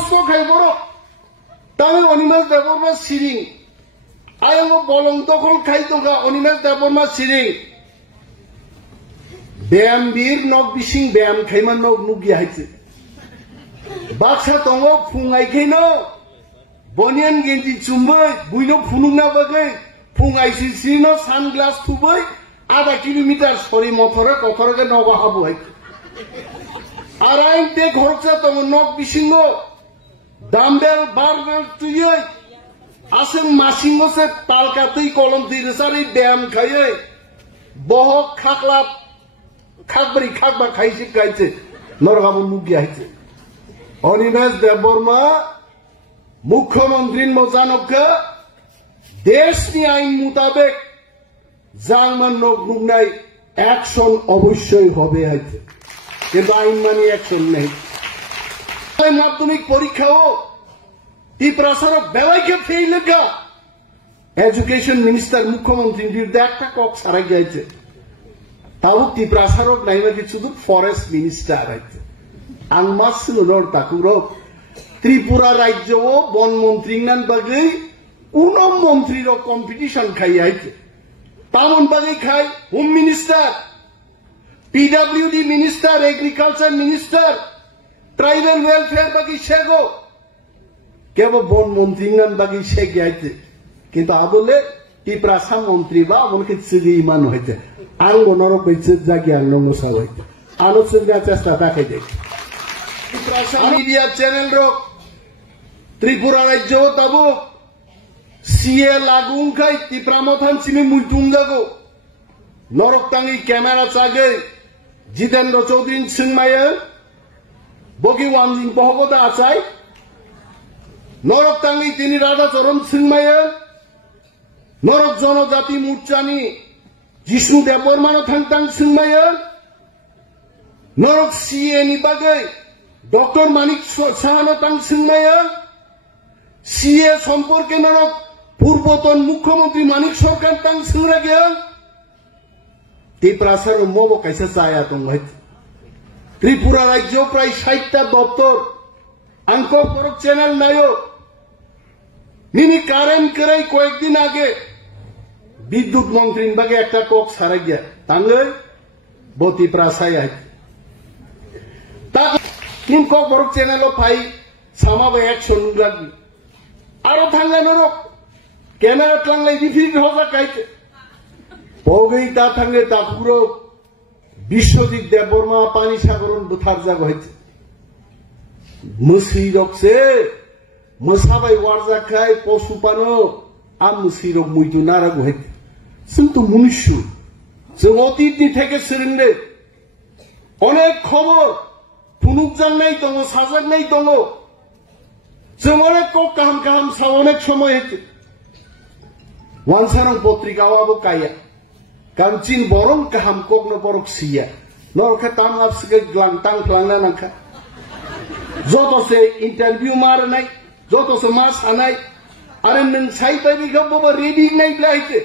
কষ্ট খাই বড় তাহলে অনিমেষ দেববর্মা সিরিং আয়ঙ্গ বলং দখল খাই তোকা অনিমেষ দেববর্মা সিরিং ব্যায়াম বীর নক বিশিং ব্যায়াম খাইমান নক নুগিয়া হাইছে বাক্সা দङ फुङाइखैनो बनियान गेन्जि चुम्बै बुइनो फुनुंना बागै फुङाइसिनो सानग्लास थुबै आधा किलोमीटर सरी मथरे कथरे नगा हाबु हाइ आराइन ते घरचा दङ नक बिसिङो डाम्बेल बारबेल तुयै आसें मासिङो से तालकातै कलम दिरसारि ब्याम खायै बहक खाखला खाकब्रि खाकबा खाइसे गाइছে नरगाबु मुगिया हाइছে অনিমেষ দেববর্মা মুখ্যমন্ত্রী মজানবকে দেশনি আইন মোতাবেক জাংমান নক নুগনাই অ্যাকশন অবশ্যই হবে হইতে কিন্তু আইন মানি অ্যাকশন নেই মাধ্যমিক পরীক্ষাও ত্রিপুরাসরক বেলাইকে ফেল গা এডুকেশন মিনিস্টার মুখ্যমন্ত্রীর বিরুদ্ধে একটা কক সারা গেছে তাও ত্রিপুরাসরক নাইবা কিছু ফরেস্ট মিনিস্টার হইতে आंमासुलर ताकुरक त्रिपुरा राज्य वन मंत्री नान बागै उनम मंत्री रो कम्पिटिशन खाई आइके तामन बागै खाई home minister PWD minister agriculture minister tribal welfare बागै शेगो केवल वन मंत्री नान बागै शेगे आइते किंतु आदले त्रिपुरा सा मंत्री बा उनके चिगि मान होइते आं गनरो कइसे जागी आं नमसा होइते आलो चिगा चेष्टा ताकै दे मीडिया चैनल रो त्रिपुरा राज्य तबो सीए लागुं खाई त्रिपुरा मथान सिमी मुलटुम जागो नरक तांगी कैमरा चागे जितेंद्र चौधरी सिंहमाय बगी वांजिंग बहगोदा आचाय नरक तांगी तिनी राधा चरण सिंहमाय नरक जनजाति मोर्चानी जिष्णु देबबर्मानो थांतां सिंहमाय नरक सीए नि बागै डॉक्टर मानिक साहानो तां सिंहमाया सीए सम्पर्के नरक पूर्वतन मुख्यमंत्री मानिक सरकार तां सिंहरा गया त्रिपुरासर मबो कैसे चाया दं त्रिपुरा राज्य प्राय 60टा दफ्तर आंक परक चैनल नायो निनी कारेंट करे कয়েকদিন आगे विद्युत मंत्री बागे একটা কক সারা গিয়া তাঙ্গै ब त्रिपुरासाया तीन को बरक चैनल फाई सामा एक्शन लगी आरो थांगा नरक कैमरा टांगलाई रिफिट होगा काइते पगै ता थांगे ता पुरो विश्वजित देबबर्मा पानी सागरन बुथार जाग हइते मुसि रकसे मोसाबाय वारजाखाय पशुपानो आ मुसि रक मुइदु नाराग हइते जोंतो मनुष्य जों अतीतनि থেকে सोलोंदे अनेक खबर फुनुकजांनाय दङ साजागनाय दङ जों अनेक गाहाम गाहाम साव अनेक समय वानसारं पत्रिकावाबो काया गामचिन बरं गाहाम कग्न बरक सिया नरखा तामाबसके ग्लांतां फ्लांना नांखा जतसे इंटरव्यू मारनाय जतसे मा सानाय आरो नों साइबायबिखौ बबा रेडि नायब्ला हइते